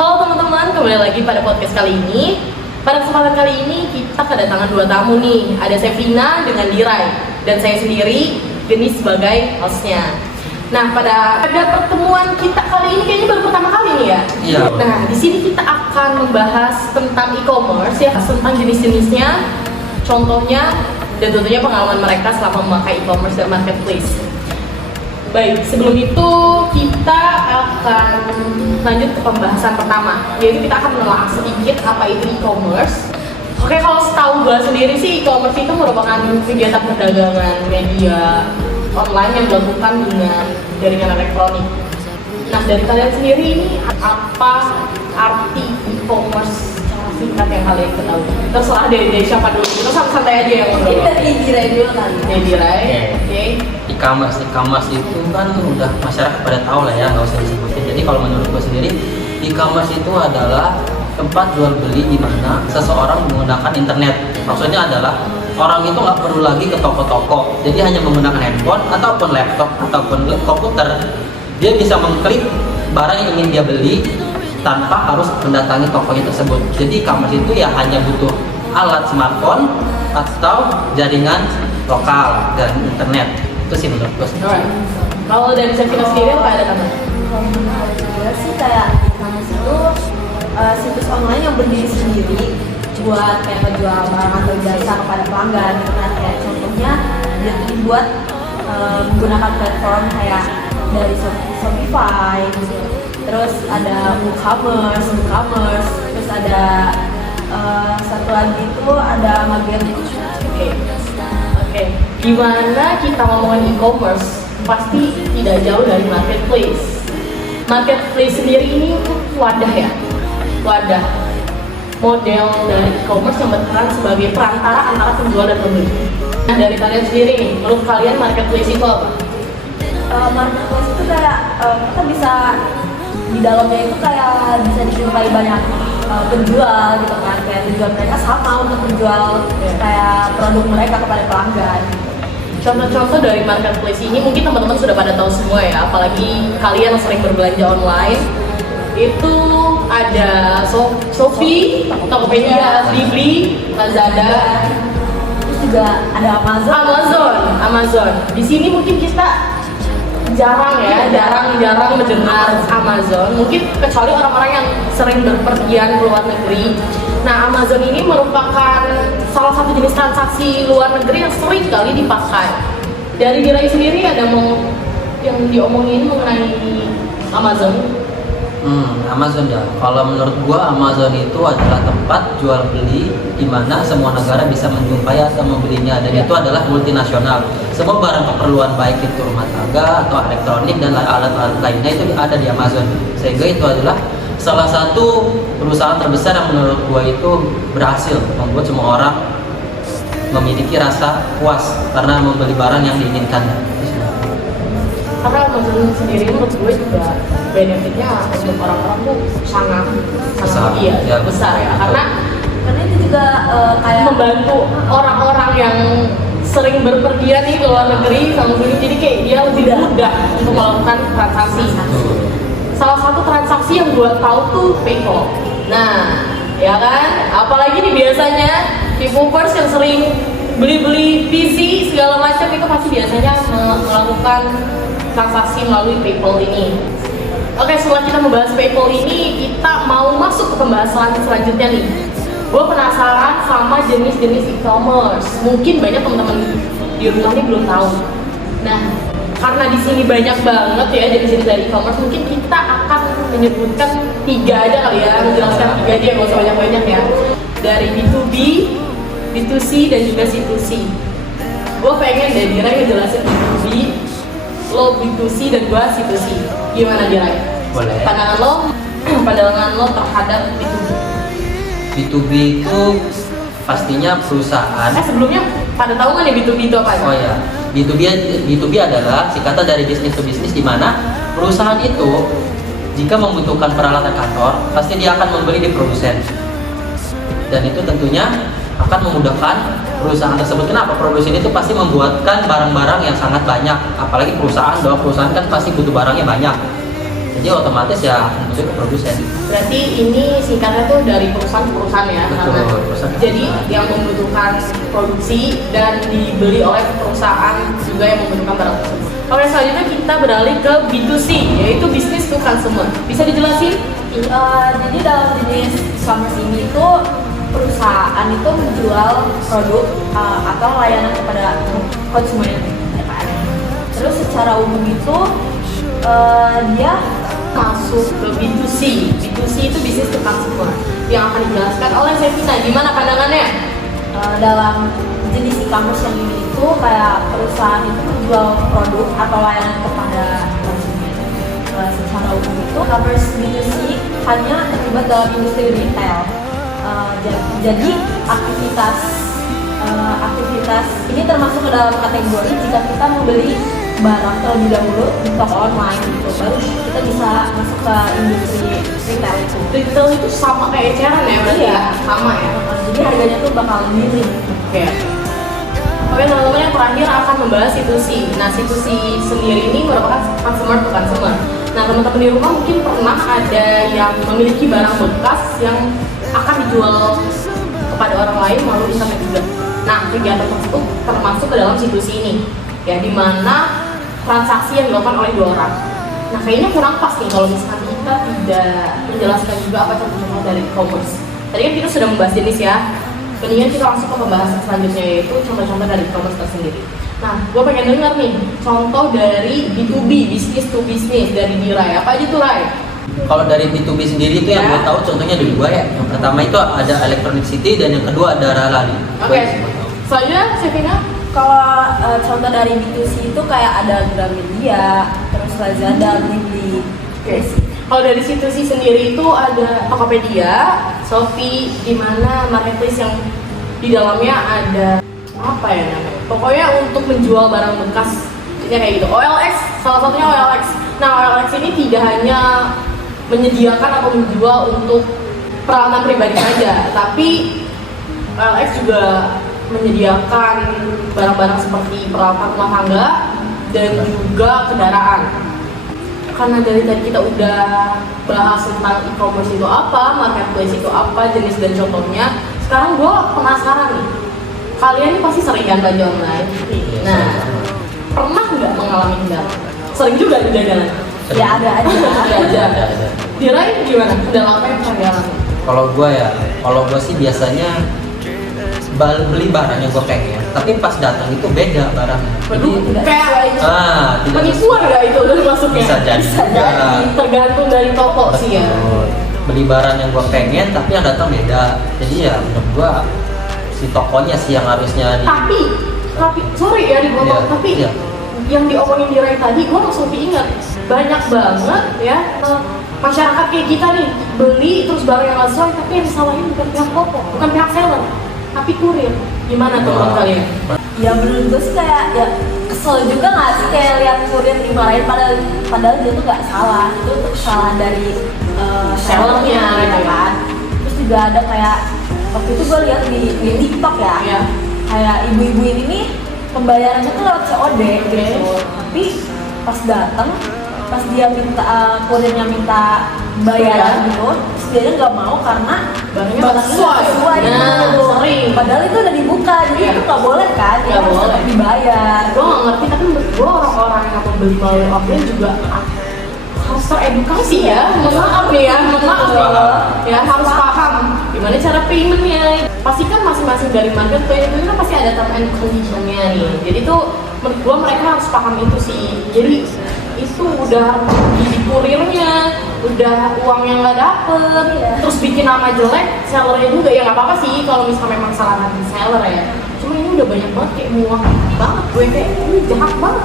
Halo teman-teman, kembali lagi pada podcast kali ini. Pada kesempatan kali ini kita kedatangan dua tamu nih. Ada Sevina dengan Diray dan saya sendiri, Geni sebagai hostnya. Nah, pada pertemuan kita kali ini kayaknya baru pertama kali nih ya. Iya. Nah, di sini kita akan membahas tentang e-commerce ya, tentang jenis-jenisnya, contohnya, dan tentunya pengalaman mereka selama memakai e-commerce dan marketplace. Baik, sebelum itu kita akan lanjut ke pembahasan pertama, yaitu kita akan menelaah sedikit apa itu e-commerce. Oke, kalau setahu gue sendiri sih e-commerce itu merupakan kegiatan perdagangan media online yang dilakukan dengan jaringan elektronik. Nah, dari kalian sendiri ini apa arti e-commerce secara singkat yang kalian ketahui? Terserah dari siapa dulu, kita santai aja yang ngobrol. Dari Diray dulu kan. Dari Diray, oke. E-commerce itu kan udah masyarakat pada tahu lah ya, nggak usah disebutin. Jadi kalau menurut gue sendiri, e-commerce itu adalah tempat jual beli di mana seseorang menggunakan internet. Maksudnya adalah orang itu nggak perlu lagi ke toko-toko, jadi hanya menggunakan handphone ataupun laptop ataupun komputer, dia bisa mengklik barang yang ingin dia beli tanpa harus mendatangi tokonya tersebut. Jadi e-commerce itu ya hanya butuh alat smartphone atau jaringan lokal dan internet. Itu sih menurut gue. Alright. Kalau dari Sevina sendiri apa ada kata? Kalau menurut gue sih kayak e-commerce itu situs online yang berdiri sendiri buat kayak menjual barang atau jasa kepada pelanggan gitu kan. Kayak contohnya dia dibuat menggunakan platform kayak dari Shopify gitu. Terus ada WooCommerce, terus ada satu lagi itu ada Magento. Oke. Gimana kita ngomongin e-commerce? Pasti tidak jauh dari marketplace. Marketplace sendiri ini wadah ya, wadah model dari e-commerce yang berperan sebagai perantara antara penjual dan pembeli. Nah, dari kalian sendiri nih, menurut kalian marketplace itu apa? Marketplace itu kayak kita bisa di dalamnya itu kayak bisa dijumpai banyak penjual gitu kan, kayak tujuan mereka sama untuk menjual kayak produk mereka kepada pelanggan. Contoh-contoh dari marketplace ini mungkin teman-teman sudah pada tahu semua ya, apalagi kalian yang sering berbelanja online. Itu ada Shopee, Tokopedia, Blibli, Lazada, Terus juga ada Amazon. Di sini mungkin kita jarang mendengar Amazon. Mungkin kecuali orang-orang yang sering berpergian ke luar negeri. Nah, Amazon ini merupakan salah satu jenis transaksi luar negeri yang sering kali dipakai. Dari Diray sendiri ada yang diomongin mengenai Amazon? Amazon ya. Kalau menurut gua Amazon itu adalah tempat jual beli di mana semua negara bisa menjumpai atau membelinya, dan itu adalah multinasional. Semua barang keperluan baik itu rumah tangga atau elektronik dan alat-alat lainnya itu ada di Amazon. Sehingga itu adalah salah satu perusahaan terbesar yang menurut gua itu berhasil membuat semua orang memiliki rasa puas karena membeli barang yang diinginkan. Karena Amazon sendiri menurut gue juga benefitnya untuk orang-orang tuh sangat Besar. besar ya, karena itu juga kayak membantu orang-orang yang sering berpergian nih ke luar negeri sama beli, jadi kayak dia lebih mudah untuk melakukan transaksi. Salah satu transaksi yang gue tahu tuh PayPal. Nah, ya kan, apalagi nih biasanya K-popers yang sering beli-beli PC segala macam itu pasti biasanya melakukan transaksi melalui PayPal ini. Oke, setelah kita membahas PayPal ini, kita mau masuk ke pembahasan selanjutnya nih. Gue penasaran sama jenis-jenis e-commerce. Mungkin banyak teman-teman di rumah ini belum tahu. Nah, karena di sini banyak banget ya jenis-jenis dari e-commerce, mungkin kita akan menyebutkan 3 aja kali ya, menjelaskan 3 aja, nggak usah banyak-banyak ya. Dari B2B, B2C, dan juga C2C. Gue pengen deh Diray ngejelasin B2B, lo B2C dan gua C2C. Gimana Diray? Boleh. Pandangan lo terhadap B2B. B2B itu pastinya perusahaan. Sebelumnya pada tahu nggak nih B2B itu apa? Oh ya, B2B adalah singkatan dari bisnis to bisnis, di mana perusahaan itu jika membutuhkan peralatan kantor, pasti dia akan membeli di produsen. Dan itu tentunya akan memudahkan perusahaan tersebut. Kenapa? Produsen itu pasti membuatkan barang-barang yang sangat banyak, apalagi perusahaan kan pasti butuh barangnya banyak. Jadi otomatis ya masuk ke produsen. Berarti ini singkatnya tuh dari perusahaan ke perusahaan ya, Betul, karena perusahaan. jadi yang membutuhkan produksi dan dibeli oleh perusahaan juga yang membutuhkan barang tersebut. Oke, selanjutnya kita beralih ke B2C, yaitu business to consumer. Bisa dijelasin? Jadi dalam jenis e-commerce ini itu perusahaan itu menjual produk atau layanan kepada konsumen, ya kan? Terus secara umum itu dia Masuk ke B2C. B2C itu business to consumer yang akan dijelaskan oleh Sevina. Gimana pandangannya? dalam jenis e-commerce yang ini itu kayak perusahaan itu menjual produk atau layanan kepada konsumen. Secara umum itu e-commerce B2C hanya terlibat dalam industri retail. Jadi aktivitas ini termasuk ke dalam kategori jika kita membeli barang terlebih dahulu di toko online gitu, baru kita bisa masuk ke industri retail itu. Retail itu sama kayak eceran ya berarti Iya. ya? Sama ya? Jadi harganya tuh bakal miring. Oke. Oke, teman-teman, yang terakhir akan membahas C2C. Nah, C2C sendiri ini merupakan consumer to consumer. Nah, teman-teman di rumah mungkin pernah ada yang memiliki barang bekas yang akan dijual kepada orang lain melalui internet juga. Nah, kegiatan tersebut termasuk ke dalam C2C ini, ya, di mana transaksi yang dilakukan oleh dua orang. Nah, kayaknya kurang pas nih kalau misalkan kita tidak menjelaskan juga apa contoh-contoh dari e-commerce. Tadi kan kita sudah membahas jenis ya. Kemudian kita langsung ke pembahasan selanjutnya, yaitu contoh-contoh dari e-commerce tersendiri. Nah, gue pengen dengar nih contoh dari B2B, business to business dari Dirai. Apa aja tuh, Rai? Kalau dari B2B sendiri itu yang Ya. gue tahu contohnya ada dua ya. Yang pertama itu ada Electronic City dan yang kedua ada Ralali. Oke. Selanjutnya, Sevina. Kalau contoh dari B2C itu kayak ada Gramedia, terus Lazada, Blibli. Oke. Kalau dari C2C sendiri itu ada Tokopedia, Shopee, di mana marketplace yang di dalamnya ada apa ya namanya? Pokoknya untuk menjual barang bekas, ini kayak gitu. OLX, salah satunya OLX. Nah, OLX ini tidak hanya menyediakan atau menjual untuk peralatan pribadi saja, tapi OLX juga menyediakan barang-barang seperti peralatan rumah tangga dan juga kendaraan. Karena dari tadi kita udah bahas tentang e-commerce itu apa, marketplace itu apa, jenis dan contohnya. Sekarang gue penasaran nih, kalian ini pasti sering kan belanja online. Nah, pernah nggak mengalami kendala? Sering juga di jalan. Ya ada aja. Ada aja. Ada. Dirai gimana? Kendala apa yang pernah dialami? Kalau gue sih biasanya beli barang yang gue pengen, tapi pas datang itu beda barangnya. Waduh, kayak Tidak penipuan nggak itu udah masuknya? bisa jadi juga. Tergantung dari toko sih ya. Betul. Beli barang yang gue pengen tapi yang datang beda. Jadi ya menurut gue si tokonya sih yang harusnya Tapi sorry ya dipotong, Iya, tapi iya. yang diomongin Dirai tadi, gue langsung diingat banyak banget ya masyarakat kayak kita nih beli terus barang yang nggak sesuai, tapi yang disalahin bukan pihak toko, bukan pihak seller, tapi kurir. Gimana tuh menurut kalian? Ya menurut gue sih kayak ya kesel juga nggak sih kayak lihat kurir dimarahin padahal dia tuh nggak salah, itu tuh kesalahan dari Sellernya, ya kan. Terus juga ada kayak waktu itu gue lihat di TikTok ya, Iya. kayak ibu-ibu ini nih pembayarannya tuh lewat COD gitu, tapi pas datang pas dia minta kurirnya minta bayaran gitu, terus dia nggak mau karena Barangnya nggak sesuai. Nah, gitu. sering. Padahal itu udah dibuka, jadi Iya. itu nggak boleh kan, Nggak dia harus boleh. tetap dibayar. Gue nggak ngerti, tapi menurut gue orang-orang yang membeli melalui offline juga harus teredukasi ya. Mohon maaf nih ya, mohon maaf nih. Ya harus paham gimana cara paymentnya. Pasti kan masing-masing dari marketplace itu kan pasti ada term and conditionnya nih. Jadi tuh menurut gue mereka harus paham itu sih. Jadi itu udah di kurirnya, udah uangnya nggak dapet, terus bikin nama jelek sellernya juga. Ya nggak apa-apa sih kalau misalnya memang salah hati seller ya. Cuma ini udah banyak banget kayak muak banget, gue kayak ini jahat banget.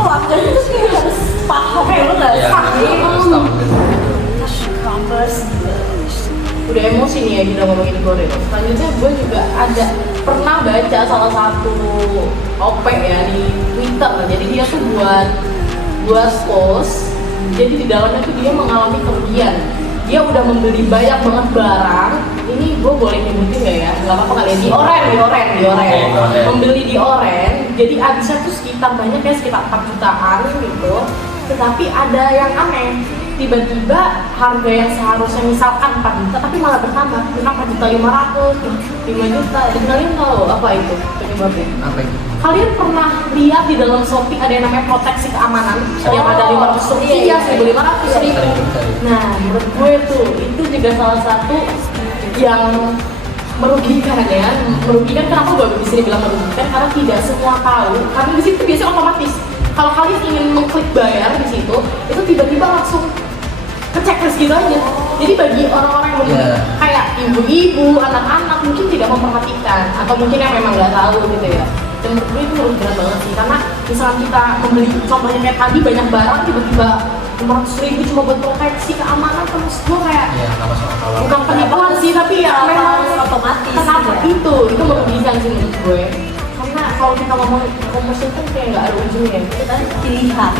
Kalau aku itu sih harus paham dulu nggak ya, sih? harus tahu dulu. E-commerce gitu. Udah emosi nih ya kita ngomongin kurir. Selanjutnya gue juga ada pernah baca salah satu OP ya di Twitter. Jadi dia tuh buat post, jadi di dalamnya tuh dia mengalami kerugian. Dia udah membeli banyak banget barang. Ini gue boleh nyebutin nggak ya? Nggak apa-apa kali ya. Di Oren. Oren. Membeli di Oren. Jadi habisnya tuh sekitar banyak ya, sekitar 4 jutaan gitu. Tetapi ada yang aneh. tiba-tiba harga yang seharusnya misalkan 4 juta tapi malah bertambah, kenapa 4.500.000, 5 juta. Dan kalian tahu apa itu penyebabnya? Apa itu? Kalian pernah lihat di dalam Shopee ada yang namanya proteksi keamanan yang ada 500 rupiah, 1.500 ribu. Nah, menurut gue tuh itu juga salah satu yang merugikan ya. Merugikan, kenapa gue di sini bilang merugikan? Karena tidak semua tahu. Karena di situ biasanya otomatis. Kalau kalian ingin mengklik bayar di situ, itu tiba-tiba langsung ke checklist gitu aja. Jadi bagi orang-orang yang kayak ibu-ibu, anak-anak mungkin tidak memperhatikan atau mungkin yang memang nggak tahu gitu ya. Dan menurut gue itu merugikan banget sih, karena misalnya kita membeli, contohnya kayak tadi banyak barang tiba-tiba 500.000 cuma buat proteksi keamanan, terus gue kayak Nggak masuk akal. bukan penipuan sih, tapi ya memang otomatis kenapa itu merugikan sih menurut gue. Karena kalau kita ngomong e-commerce itu kayak nggak ada ujungnya, kita dilihat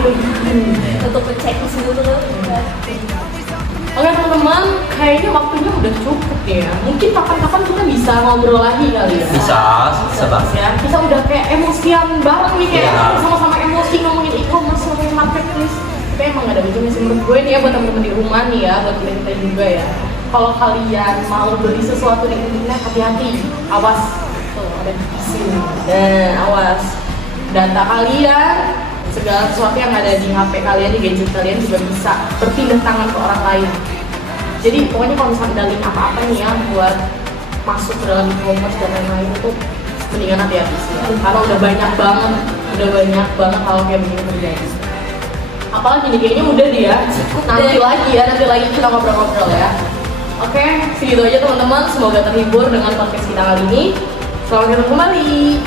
untuk ngecek di situ tuh. Oke teman-teman, kayaknya waktunya udah cukup ya. Mungkin kapan-kapan kita bisa ngobrol lagi kali ya. Bisa, sebab Ya, kita udah kayak emosian bareng nih, kayak sama-sama emosi ngomongin e-commerce, ngomongin marketplace. Tapi emang gak ada ujungnya sih menurut gue nih ya, buat teman-teman di rumah nih ya, buat kita juga ya. Kalau kalian mau beli sesuatu di internet, hati-hati, awas. Tuh ada di sini. Dan awas data kalian, segala sesuatu yang ada di HP kalian, di gadget kalian juga bisa berpindah tangan ke orang lain. Jadi pokoknya kalau misalnya ada link apa-apa nih ya buat masuk ke dalam e-commerce dan lain-lain, itu mendingan hati-hati sih ya. Karena udah banyak banget hal kayak begini terjadi. Apalagi nih, kayaknya udah dia ya. Nanti lagi kita ngobrol-ngobrol ya. Oke, segitu aja teman-teman. Semoga terhibur dengan podcast kita kali ini. Selamat datang kembali.